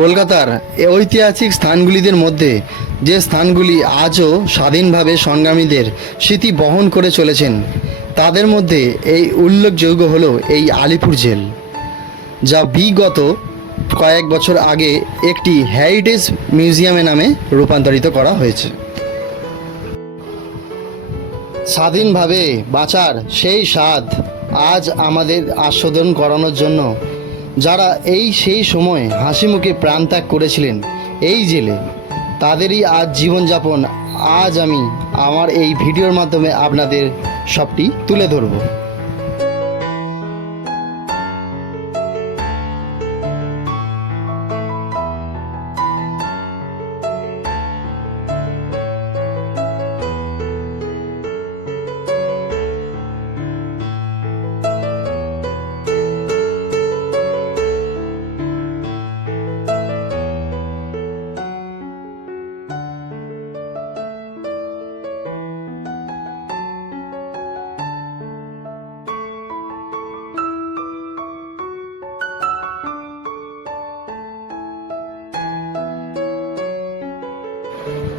কলকাতার ঐতিহাসিক স্থানগুলিদের মধ্যে যে স্থানগুলি আজও স্বাধীনভাবে সংগ্রামীদের স্মৃতি বহন করে চলেছেন তাদের মধ্যে এই উল্লেখযোগ্য হলো এই আলিপুর জেল, যা বিগত কয়েক বছর আগে একটি হেরিটেজ মিউজিয়ামে নামে রূপান্তরিত করা হয়েছে। স্বাধীনভাবে বাঁচার সেই স্বাদ আজ আমাদের আস্বাদন করানোর জন্য যারা সেই সময় হাসি মুখে প্রাণত্যাগ করেছিলেন এই জেলে, তাদেরই আজ জীবনযাপন আজ আমি আমার এই ভিডিওর মাধ্যমে আপনাদের সবটি তুলে ধরব।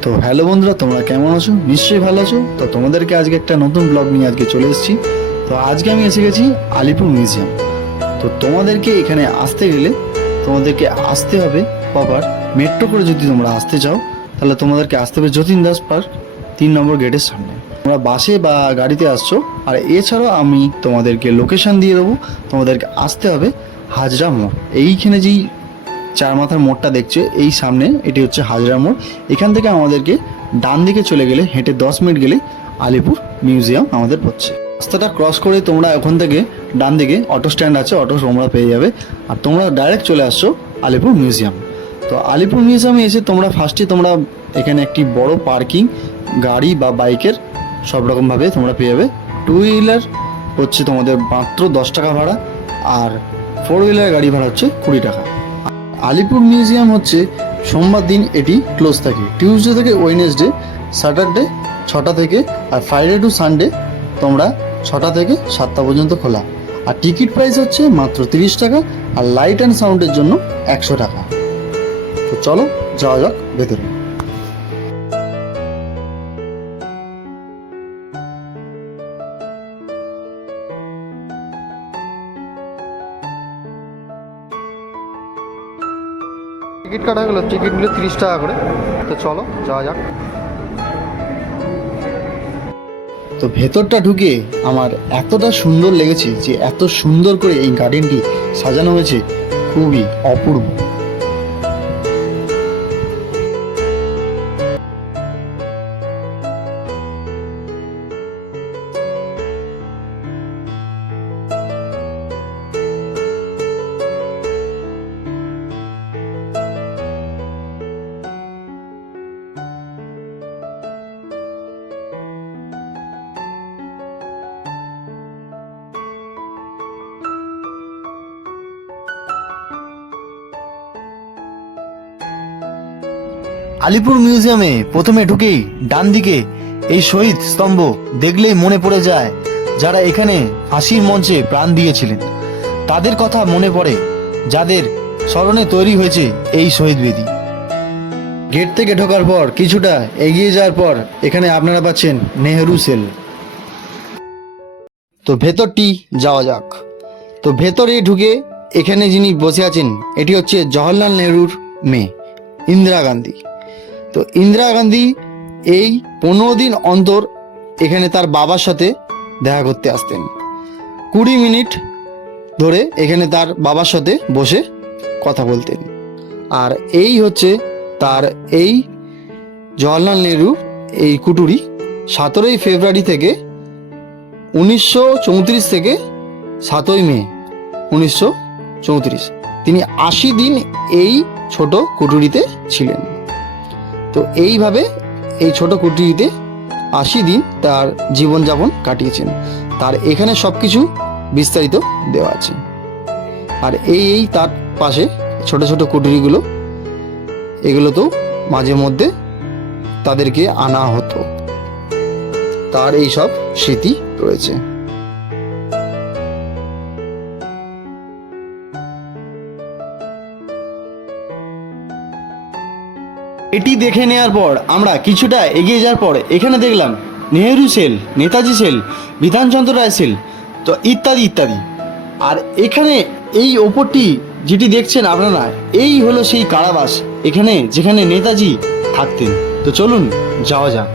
তো হ্যালো বন্ধুরা, তোমরা কেমন আছো? নিশ্চয়ই ভালো আছো। তো তোমাদেরকে আজকে একটা নতুন ব্লগ নিয়ে আজকে চলে এসেছি। তো আজকে আমি এসে গেছি আলিপুর মিউজিয়াম। তো তোমাদেরকে এখানে আসতে গেলে তোমাদেরকে আসতে হবে প্রপার মেট্রো করে। যদি তোমরা আসতে চাও তাহলে তোমাদেরকে আসতে হবে যতীন দাস পার্ক 3 নম্বর গেটের সামনে। তোমরা বাসে বা গাড়িতে আসছো, আর এছাড়াও আমি তোমাদেরকে লোকেশান দিয়ে দেবো। তোমাদেরকে আসতে হবে হাজরা মোড়। এইখানে যেই চার মাথার মোড়টা দেখছো এই সামনে, এটি হচ্ছে হাজরা মোড়। এখান থেকে আমাদেরকে ডান দিকে চলে গেলে হেঁটে 10 মিনিট গেলে আলিপুর মিউজিয়াম আমাদের পড়ছে। রাস্তাটা ক্রস করে তোমরা ওখান থেকে ডান দিকে অটো স্ট্যান্ড আছে, অটো তোমরা পেয়ে যাবে। আর তোমরা ডাইরেক্ট চলে আসছো আলিপুর মিউজিয়াম। তো আলিপুর মিউজিয়ামে এসে তোমরা ফার্স্টে তোমরা এখানে একটি বড় পার্কিং গাড়ি বা বাইকের সব রকমভাবে তোমরা পেয়ে যাবে। 2 হুইলার হচ্ছে তোমাদের মাত্র 10 টাকা ভাড়া, আর 4 হুইলার গাড়ি ভাড়া হচ্ছে 20 টাকা। আলিপুর মিউজিয়াম হচ্ছে সোমবার দিন এটি ক্লোজ থাকে, টিউসডে থেকে ওয়েডনেসডে, স্যাটারডে 6টা থেকে, আর ফ্রাইডে টু সানডে তোমরা 6টা থেকে 7টা পর্যন্ত খোলা। আর টিকিট প্রাইস হচ্ছে মাত্র 30 টাকা, আর লাইট অ্যান্ড সাউন্ডের জন্য 100 টাকা। তো চলো যাওয়া যাক ভেতরে। টিকিট কাটা গেলো, টিকিটগুলো 30 টাকা করে। তো চলো যাওয়া যাক। তো ভেতরটা ঢুকে আমার এতটা সুন্দর লেগেছে যে এত সুন্দর করে এই গার্ডেনটি সাজানো হয়েছে, খুবই অপূর্ব। আলিপুর মিউজিয়ামে প্রথমে ঢুকেই ডান দিকে এই শহীদ স্তম্ভ দেখলেই মনে পড়ে যায় যারা এখানে ফাঁসির মঞ্চে প্রাণ দিয়েছিলেন। তাদের কথা মনে পড়ে, যাদের স্মরণে তৈরি হয়েছে এই শহীদ বেদি। গেট থেকে ঢোকার পর কিছুটা এগিয়ে যাওয়ার পর এখানে আপনারা পাচ্ছেন নেহেরু সেল। তো ভেতরটি যাওয়া যাক। তো ভেতরে ঢুকে এখানে যিনি বসে আছেন এটি হচ্ছে জওহরলাল নেহরুর মেয়ে ইন্দিরা গান্ধী। তো ইন্দিরা গান্ধী এই 15 দিন অন্তর এখানে তার বাবার সাথে দেখা করতে আসতেন। 20 মিনিট ধরে এখানে তার বাবার সাথে বসে কথা বলতেন। আর এই হচ্ছে তার এই জওহরলাল নেহরু এই কুঠুরি 17ই ফেব্রুয়ারি থেকে 1934 থেকে 7ই মে 1934 তিনি 80 দিন এই ছোট কুঠুরিতে ছিলেন। তো এইভাবে এই ছোট কুঠুরিতে 80 দিন তার জীবনযাপন কাটিয়েছেন। তার এখানে সব কিছু বিস্তারিত দেওয়া আছে। আর এই তার পাশে ছোট ছোট কুঠুরিগুলো, এগুলো তো মাঝে মধ্যে তাদেরকে আনা হতো। তার এই সব স্মৃতি রয়েছে। এটি দেখে নেওয়ার পর আমরা কিছুটা এগিয়ে যাওয়ার পর এখানে দেখলাম নেহেরু সেল, নেতাজি সেল, বিধানচন্দ্র রায় সেল, তো ইত্যাদি ইত্যাদি। আর এখানে এই ওপরটি যেটি দেখছেন আপনারা, এই হলো সেই কারাবাস এখানে যেখানে নেতাজি থাকতেন। তো চলুন যাওয়া যাক।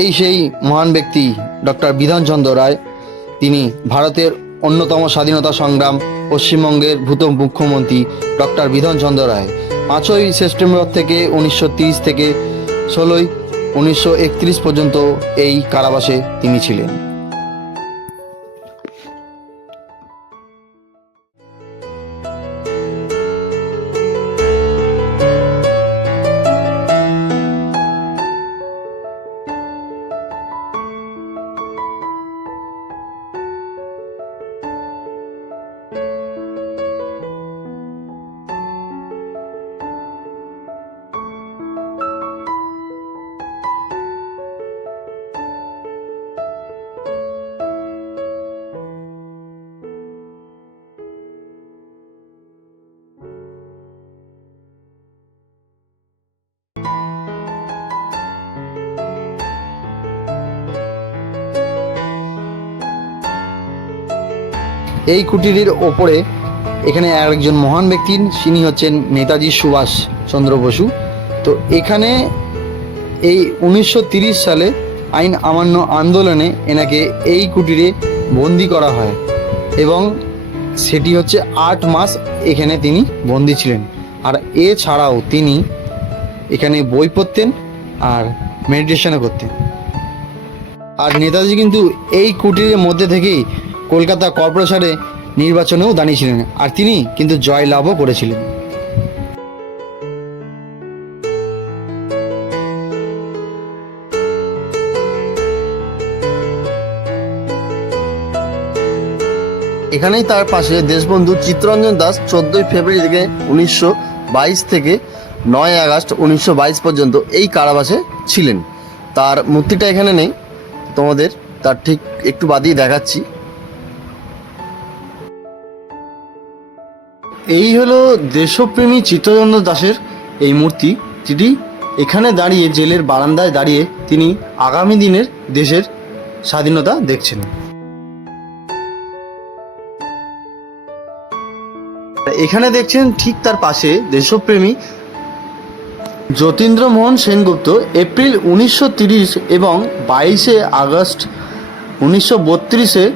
এই সেই মহান ব্যক্তি ডক্টর বিধানচন্দ্র রায়। তিনি ভারতের অন্যতম স্বাধীনতা সংগ্রাম, পশ্চিমবঙ্গের ভূত মুখ্যমন্ত্রী ডক্টর বিধানচন্দ্র রায় 5ই সেপ্টেম্বর থেকে 1930 থেকে 16ই 1931 পর্যন্ত এই কারাবাসে তিনি ছিলেন। এই কুটিরের ওপরে এখানে একজন মহান ব্যক্তি, তিনি হচ্ছেন নেতাজি সুভাষ চন্দ্র বসু। তো এখানে এই 1930 সালে আইন অমান্য আন্দোলনে এনাকে এই কুটিরে বন্দি করা হয় এবং সেটি হচ্ছে 8 মাস এখানে তিনি বন্দি ছিলেন। আর এছাড়াও তিনি এখানে বই পড়তেন আর মেডিটেশনও করতেন। আর নেতাজি কিন্তু এই কুটিরের মধ্যে থেকেই কলকাতা কর্পোরেশনে নির্বাচনেও দাঁড়িয়েছিলেন, আর তিনি কিন্তু জয়লাভও করেছিলেন। এখানেই তার পাশে দেশবন্ধু চিত্তরঞ্জন দাস 14ই ফেব্রুয়ারি থেকে 1922 থেকে 9 আগস্ট 1922 পর্যন্ত এই কারাবাসে ছিলেন। তার মূর্তিটা এখানে নেই, তোমাদের তার ঠিক একটু বাদিয়ে দেখাচ্ছি। এই হলো দেশপ্রেমী চিত্তরঞ্জন দাসের এই মূর্তি, যেটি এখানে দাঁড়িয়ে জেলের বারান্দায় দাঁড়িয়ে তিনি আগামী দিনের দেশের স্বাধীনতা দেখছেন। এখানে দেখছেন ঠিক তার পাশে দেশপ্রেমী যতীন্দ্রমোহন সেনগুপ্ত এপ্রিল 1930 এবং 22 আগস্ট 1932-এ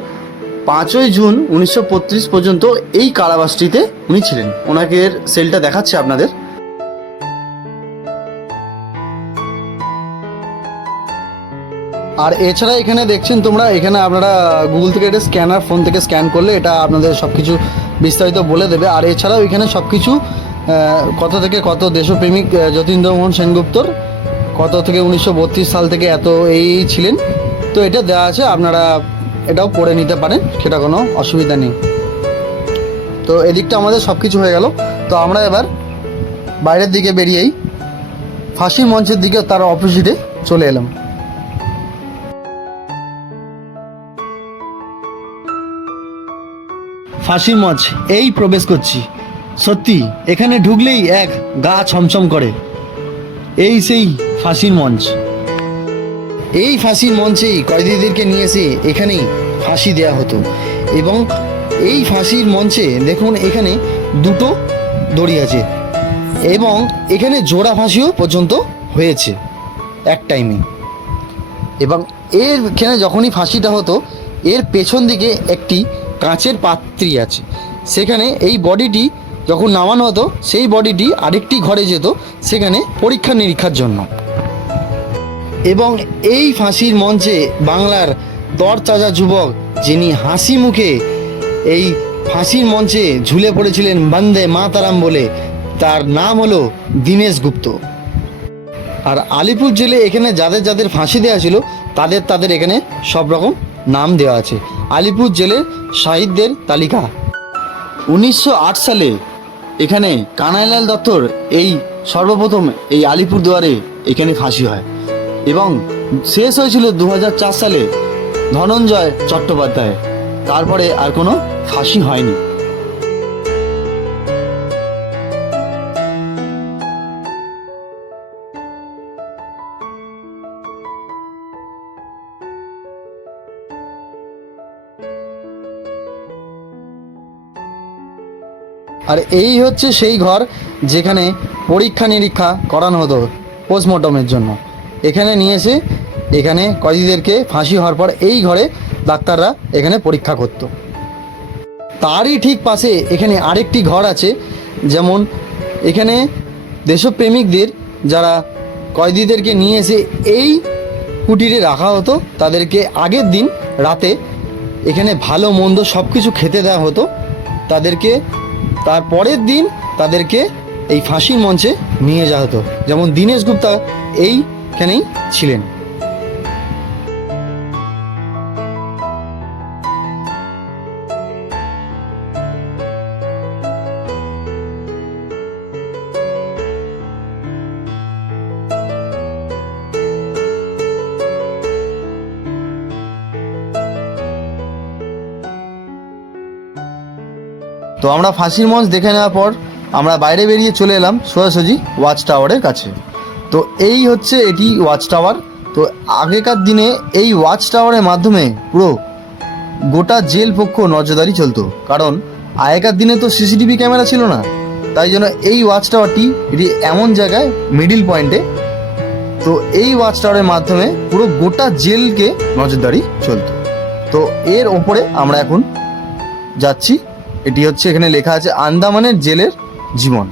5ই জুন 1935 পর্যন্ত এই কারাবাসটিতে উনি ছিলেন। ওনাকে সেলটা দেখাচ্ছে আপনাদের। আর এছাড়া এখানে দেখছেন তোমরা, এখানে আপনারা গুগল থেকে এটা স্ক্যানার, ফোন থেকে স্ক্যান করলে এটা আপনাদের সব কিছু বিস্তারিত বলে দেবে। আর এছাড়াও এখানে সব কিছু কত থেকে কত দেশপ্রেমিক যতীন্দ্রমোহন সেনগুপ্তর কত থেকে 1932 সাল থেকে এত এই ছিলেন। তো এটা দেওয়া আছে, আপনারা এটাও পড়ে নিতে পারেন, সেটা কোনো অসুবিধা নেই। তো এদিকটা আমাদের সব কিছু হয়ে গেল। তো আমরা এবার বাইরের দিকে বেরিয়েই ফাঁসি মঞ্চের দিকে তার অপোজিটে চলে এলাম। ফাঁসির মঞ্চ এই প্রবেশ করছি। সত্যি এখানে ঢুকলেই এক গা ছমছম করে। এই সেই ফাঁসির মঞ্চ। এই ফাঁসির মঞ্চেই কয়েদিদেরকে নিয়ে এসে এখানেই ফাঁসি দেওয়া হতো। এবং এই ফাঁসির মঞ্চে দেখুন এখানে দুটো দড়ি আছে এবং এখানে জোড়া ফাঁসিও পর্যন্ত হয়েছে এক টাইমে। এবং এখানে যখনই ফাঁসিটা হতো এর পেছন দিকে একটি কাঁচের পাত্রী আছে, সেখানে এই বডিটি যখন নামানো হতো সেই বডিটি আরেকটি ঘরে যেত সেখানে পরীক্ষা নিরীক্ষার জন্য। এবং এই ফাঁসির মঞ্চে বাংলার তরতাজা যুবক যিনি হাসি মুখে এই ফাঁসির মঞ্চে ঝুলে পড়েছিলেন বন্দে মাতারাম বলে, তার নাম হলো দীনেশ গুপ্ত। আর আলিপুর জেলে এখানে যাদের যাদের ফাঁসি দেওয়া ছিল তাদের এখানে সব রকম নাম দেওয়া আছে। আলিপুর জেলের শহীদদের তালিকা। 1908 সালে এখানে কানাইলাল দত্তর এই সর্বপ্রথম এই আলিপুরদুয়ারে এখানে ফাঁসি হয় এবং শেষ হয়েছিল 2004 সালে ধনঞ্জয় চট্টোপাধ্যায়। তারপরে আর কোনো ফাঁসি হয়নি। আর এই হচ্ছে সেই ঘর যেখানে পরীক্ষা নিরীক্ষা করানো হতো পোস্টমর্টমের জন্য। এখানে নিয়ে এসে এখানে কয়েদিদেরকে ফাঁসি হওয়ার পর এই ঘরে ডাক্তাররা এখানে পরীক্ষা করত। তারই ঠিক পাশে এখানে আরেকটি ঘর আছে, যেমন এখানে দেশপ্রেমিকদের যারা কয়েদিদেরকে নিয়ে এসে এই কুটিরে রাখা হতো তাদেরকে আগের দিন রাতে এখানে ভালো মন্দ সব কিছু খেতে দেওয়া হতো তাদেরকে। তারপরের দিন তাদেরকে এই ফাঁসির মঞ্চে নিয়ে যাওয়া হতো। যেমন দীনেশ গুপ্তা এইখানেই ছিলেন। তো আমরা ফাঁসির মঞ্চ দেখে নেওয়ার পর আমরা বাইরে বেরিয়ে চলে এলাম সোজাসুজি ওয়াচ টাওয়ারের কাছে। তো এই হচ্ছে এটি ওয়াচ টাওয়ার। তো আগেকার দিনে এই ওয়াচ টাওয়ারের মাধ্যমে পুরো গোটা জেল পক্ষ নজরদারি চলতো, কারণ আগেকার দিনে তো সিসিটিভি ক্যামেরা ছিল না। তাই জন্য এই ওয়াচ টাওয়ারটি এটি এমন জায়গায় মিডিল পয়েন্টে, তো এই ওয়াচ টাওয়ারের মাধ্যমে পুরো গোটা জেলকে নজরদারি চলতো। তো এর ওপরে আমরা এখন যাচ্ছি। এটি হচ্ছে এখানে লেখা আছে আন্দামানের জেলের জীবন।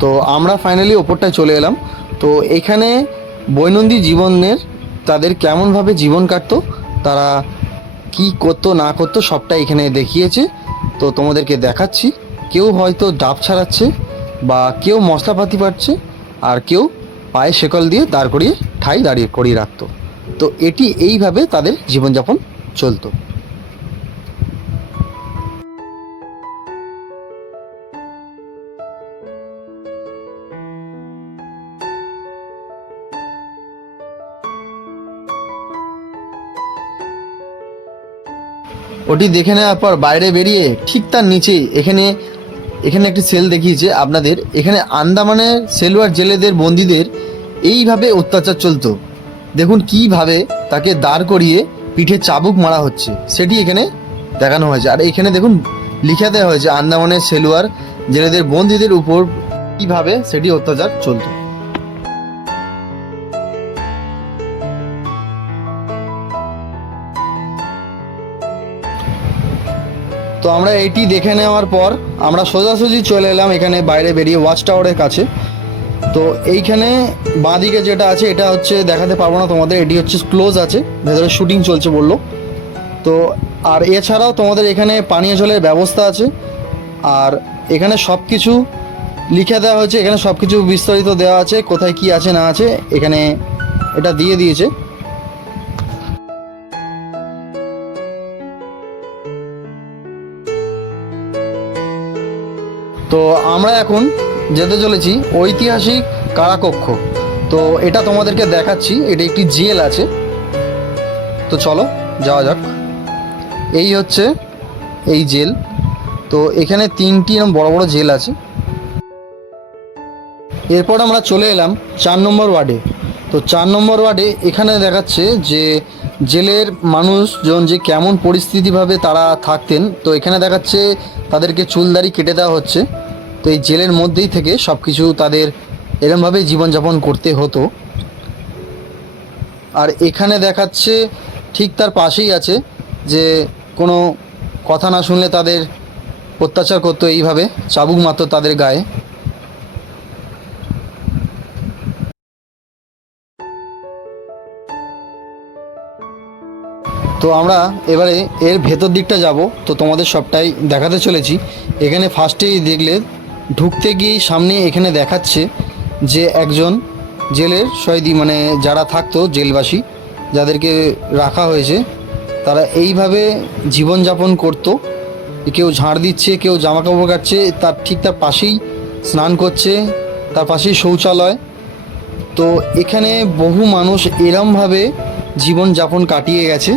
তো আমরা ফাইনালি ওপরটায় চলে এলাম। তো এখানে বৈনন্দী জীবনের তাদের কেমনভাবে জীবন কাটতো, তারা কি করতো না করতো সবটা এখানে দেখিয়েছে। তো তোমাদেরকে দেখাচ্ছি। কেউ হয়তো ডাব ছাড়াচ্ছে বা কেউ মশলাপাতি পাচ্ছে আর কেউ পায়ে শেকল দিয়ে দাঁড় করিয়ে ঠাই দাঁড়িয়ে করিয়ে রাখতো। তো এটি এইভাবে তাদের জীবনযাপন চলতো। ওটি দেখে নেওয়ার পর বাইরে বেরিয়ে ঠিক তার নিচে এখানে একটি সেল দেখিয়েছে আপনাদের। এখানে আন্দামানের সেলুয়ার জেলেদের বন্দীদের এইভাবে অত্যাচার চলতো। দেখুন কিভাবে তাকে দাঁড় করিয়ে পিঠে চাবুক মারা হচ্ছে সেটি এখানে দেখানো হয়েছে। আর এখানে দেখুন লিখে দেওয়া হয়েছে আন্দামানের সেলুয়ার জেলেদের বন্দীদের উপর কিভাবে সেটি অত্যাচার চলতো। তো আমরা এইটি দেখে নেওয়ার পর আমরা সোজাসুজি চলে এলাম এখানে বাইরে বেরিয়ে ওয়াচ টাওয়ারের কাছে। তো এইখানে বাঁদিকে যেটা আছে এটা হচ্ছে দেখাতে পারবো না তোমাদের, এটি হচ্ছে ক্লোজ আছে, ভেতরে শুটিং চলছে বললো। তো আর এছাড়াও তোমাদের এখানে পানীয় জলের ব্যবস্থা আছে। আর এখানে সব কিছু লিখে দেওয়া হয়েছে, এখানে সব কিছু বিস্তারিত দেওয়া আছে, কোথায় কি আছে না আছে এখানে এটা দিয়ে দিয়েছে। তো আমরা এখন যেতে চলেছি ঐতিহাসিক কারাকক্ষ। তো এটা তোমাদেরকে দেখাচ্ছি, এটা একটি জেল আছে। তো চলো যাওয়া যাক। এই হচ্ছে এই জেল। তো এখানে 3টি এরকম বড় বড় জেল আছে। এরপর আমরা চলে এলাম 4 নম্বর ওয়ার্ডে। তো 4 নম্বর ওয়ার্ডে এখানে দেখাচ্ছে যে জেলের মানুষজন যে কেমন পরিস্থিতিভাবে তারা থাকতেন। তো এখানে দেখাচ্ছে তাদেরকে চুলদাড়ি কেটে দেওয়া হচ্ছে। তো এই জেলের মধ্যেই থেকে সব কিছু তাদের এরমভাবেই জীবনযাপন করতে হতো। আর এখানে দেখাচ্ছে ঠিক তার পাশেই আছে যে কোনো কথা না শুনলে তাদের অত্যাচার করতো, এইভাবে চাবুক মারতো তাদের গায়ে। তো আমরা এবারে এর ভেতর দিকটা যাব। তো তোমাদের সবটাই দেখাতে চলেছি। এখানে ফার্স্টেই দেখলে ঢুকতে গিয়েই সামনে এখানে দেখাচ্ছে যে একজন জেলের সয়দি, মানে যারা থাকতো জেলবাসী যাদেরকে রাখা হয়েছে, তারা এইভাবে জীবনযাপন করতো। কেউ ঝাড় দিচ্ছে, কেউ জামা কাপড় কাটছে, তার ঠিক তার পাশেই স্নান করছে, তার পাশেই শৌচালয়। তো এখানে বহু মানুষ এরমভাবে জীবনযাপন কাটিয়ে গেছে।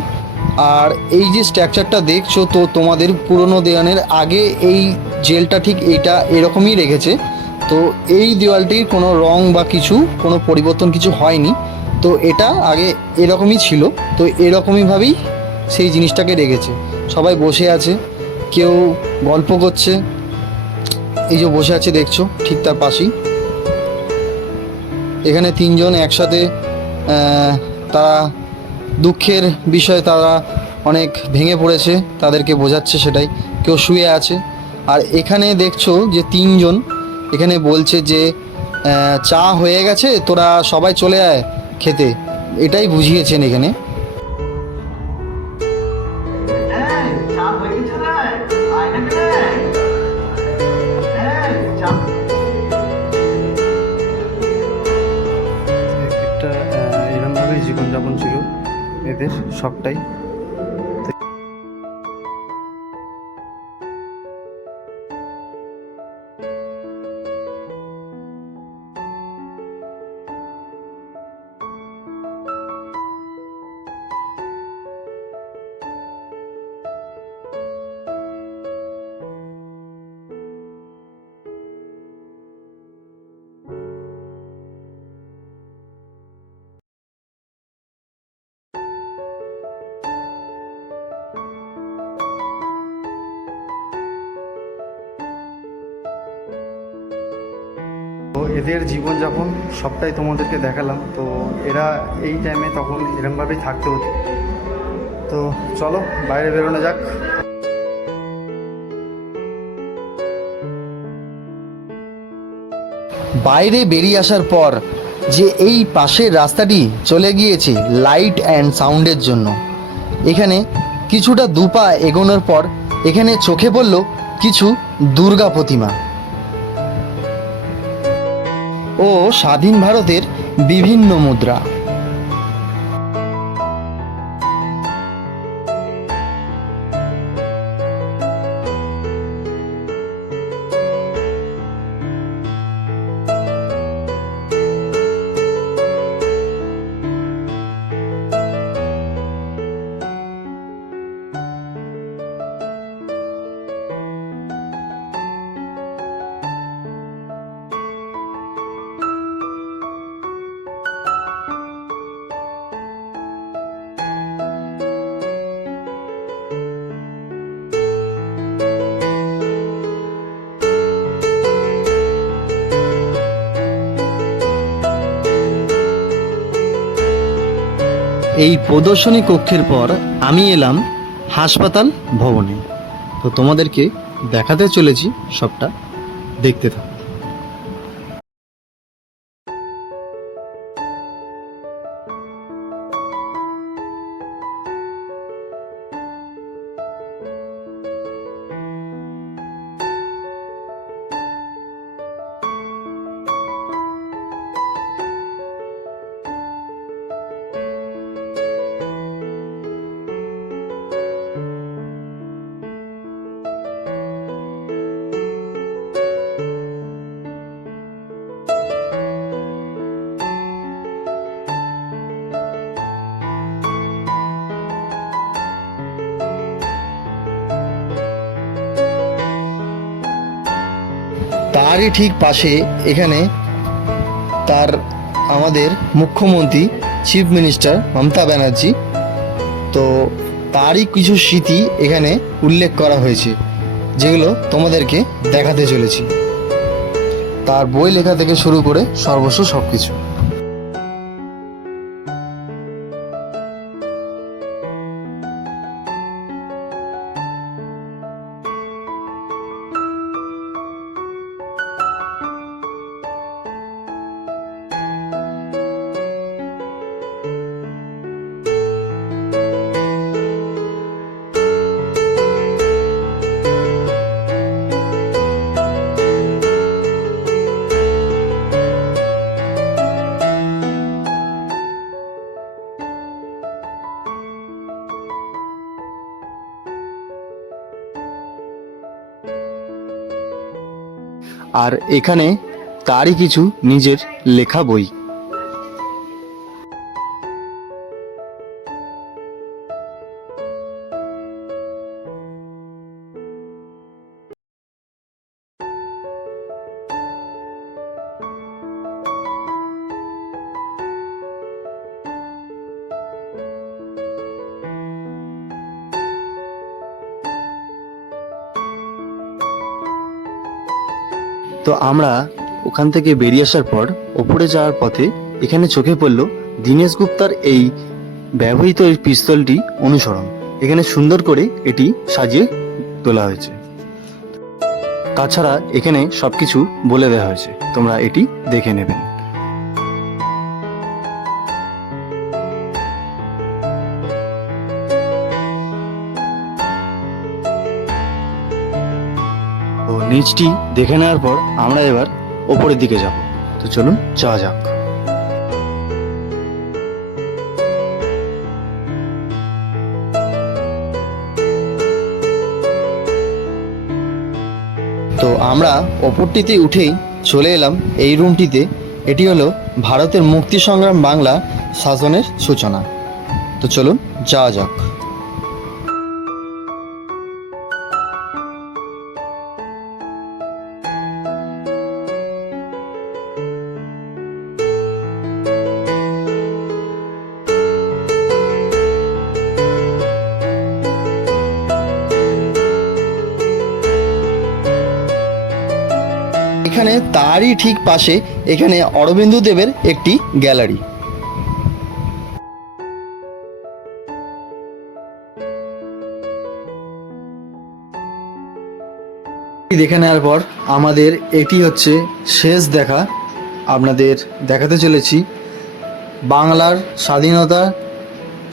আর এই যে স্ট্রাকচারটা দেখছো, তো তোমাদের পুরনো দেওয়ানের আগে এই জেলটা ঠিক এইটা এরকমই রেখেছে। তো এই দেওয়ালটির কোনো রং বা কিছু কোনো পরিবর্তন কিছু হয়নি। তো এটা আগে এরকমই ছিল। তো এরকমইভাবেই সেই জিনিসটাকে রেখেছে। সবাই বসে আছে, কেউ গল্প করছে। এই যে বসে আছে দেখছো ঠিক তার পাশেই এখানে 3জন একসাথে তারা দুঃখের বিষয়, তারা অনেক ভেঙে পড়েছে, তাদেরকে বোঝাচ্ছে সেটাই। কেউ শুয়ে আছে। আর এখানে দেখছো যে 3জন এখানে বলছে যে চা হয়ে গেছে, তোরা সবাই চলে আয় খেতে, এটাই বুঝিয়েছেন এখানে। একটা এরকমভাবে জীবনযাপন ছিল এদের সবটাই। তো এদের জীবনযাপন সবটাই তোমাদেরকে দেখালাম। তো এরা এই টাইমে তখন এরমভাবেই থাকতে হতো। তো চলো বাইরে বেরোনো যাক। বাইরে বেরিয়ে আসার পর যে এই পাশের রাস্তাটি চলে গিয়েছে লাইট অ্যান্ড সাউন্ডের জন্য। এখানে কিছুটা দুপা এগোনোর পর এখানে চোখে পড়ল কিছু দুর্গা প্রতিমা ও স্বাধীন ভারতের বিভিন্ন মুদ্রা। এই প্রদর্শনী কক্ষের পর আমি এলাম হাসপাতাল ভবনে। তো তোমাদেরকে দেখাতে চলেছি সবটা, দেখতে থাকো। তারই ঠিক পাশে এখানে তার আমাদের মুখ্যমন্ত্রী চিফ মিনিস্টার মমতা ব্যানার্জি, তো তারই কিছু স্মৃতি এখানে উল্লেখ করা হয়েছে, যেগুলো তোমাদেরকে দেখাতে চলেছি। তার বই লেখা থেকে শুরু করে সর্বস্ব সব কিছু। আর এখানে তারই কিছু নিজের লেখা বই। তো আমরা ওখান থেকে বেরিয়ে আসার পর ওপরে যাওয়ার পথে এখানে চোখে পড়লো দীনেশ গুপ্তার এই ব্যবহৃত এই পিস্তলটি অনুসরণ। এখানে সুন্দর করে এটি সাজিয়ে তোলা হয়েছে। তাছাড়া এখানে সবকিছু বলে দেওয়া হয়েছে, তোমরা এটি দেখে নেবেন। তো নিচটি দেখে নেওয়ার পর আমরা এবার ওপরের দিকে যাব। তো চলুন যাওয়া যাক। তো আমরা ওপরটিতে উঠেই চলে এলাম এই রুমটিতে। এটি হলো ভারতের মুক্তি সংগ্রাম বাংলা শাসনের সূচনা। তো চলুন যাওয়া যাক। এখানে তারই ঠিক পাশে এখানে অরবিন্দ দেবের একটি গ্যালারি। দেখে নেওয়ার পর আমাদের এটি হচ্ছে শেষ দেখা। আপনাদের দেখাতে চলেছি বাংলার স্বাধীনতা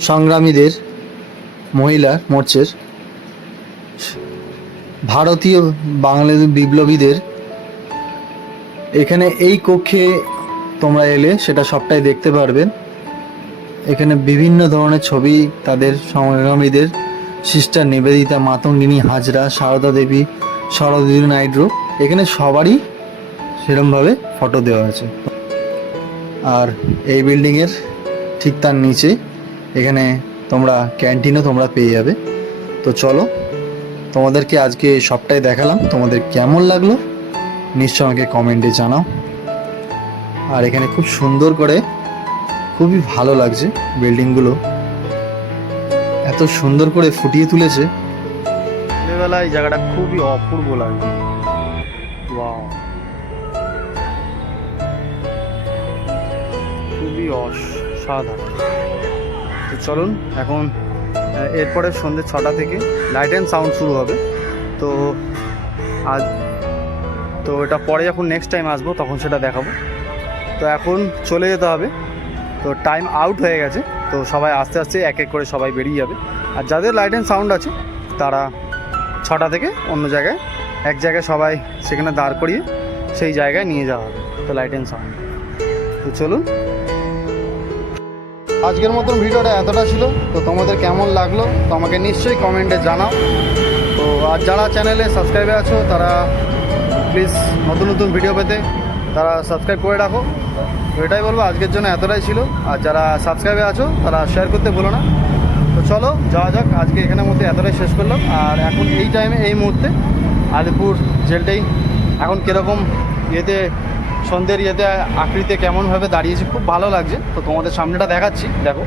সংগ্রামীদের মহিলা মোর্চার ভারতীয় বাংলাদেশ বিপ্লবীদের। এখানে এই কক্ষে তোমরা এলে সেটা সবটাই দেখতে পারবেন। এখানে বিভিন্ন ধরনের ছবি তাদের সংগ্রামীদের, সিস্টার নিবেদিতা, মাতঙ্গিনী হাজরা, সারদা দেবী, সরোজিনী নাইডু, এখানে সবারই সেরকমভাবে ফটো দেওয়া আছে। আর এই বিল্ডিংয়ের ঠিক তার নিচে এখানে তোমরা ক্যান্টিনও তোমরা পেয়ে যাবে। তো চলো, তোমাদেরকে আজকে সবটাই দেখালাম। তোমাদের কেমন লাগলো নিশ্চয় আমাকে কমেন্টে জানাও। আর এখানে খুব সুন্দর করে, খুবই ভালো লাগছে বিল্ডিংগুলো, এত সুন্দর করে ফুটিয়ে তুলেছে। সন্ধ্যেবেলা এই জায়গাটা খুবই অপূর্ব লাগছে। ওয়াও, খুবই অসাধারণ। তো চলুন, এখন এরপরে সন্ধ্যে 6টা থেকে লাইট অ্যান্ড সাউন্ড শুরু হবে। তো আজ তো এটা পরে যখন নেক্সট টাইম আসবো তখন সেটা দেখাবো। তো এখন চলে যেতে হবে, তো টাইম আউট হয়ে গেছে। তো সবাই আস্তে আস্তে এক এক করে সবাই বেরিয়ে যাবে। আর যাদের লাইট অ্যান্ড সাউন্ড আছে তারা 6টা থেকে অন্য জায়গায়, এক জায়গায় সবাই সেখানে দাঁড় করিয়ে সেই জায়গায় নিয়ে যাওয়া হবে। তো লাইট অ্যান্ড সাউন্ড। তো চলুন, আজকের মতন ভিডিওটা এতটা ছিল। তো তোমাদের কেমন লাগলো তো আমাকে নিশ্চয়ই কমেন্টে জানাও। তো আর যারা চ্যানেলে সাবস্ক্রাইবে আছো তারা প্লিজ নতুন নতুন ভিডিও পেতে তারা সাবস্ক্রাইব করে রাখো। তো এটাই বলবো, আজকের জন্য এতটাই ছিল। আর যারা সাবস্ক্রাইবে আছো তারা শেয়ার করতে ভুলো না। তো চলো যাওয়া যাক, আজকে এখানের মধ্যে এতটাই শেষ করলাম। আর এখন এই টাইমে এই মুহূর্তে আলিপুর জেলটাই এখন কীরকম ইয়েতে সন্ধ্যের ইয়েতে আকৃতিতে কেমনভাবে দাঁড়িয়েছে, খুব ভালো লাগছে। তো তোমাদের সামনেটা দেখাচ্ছি, দেখো।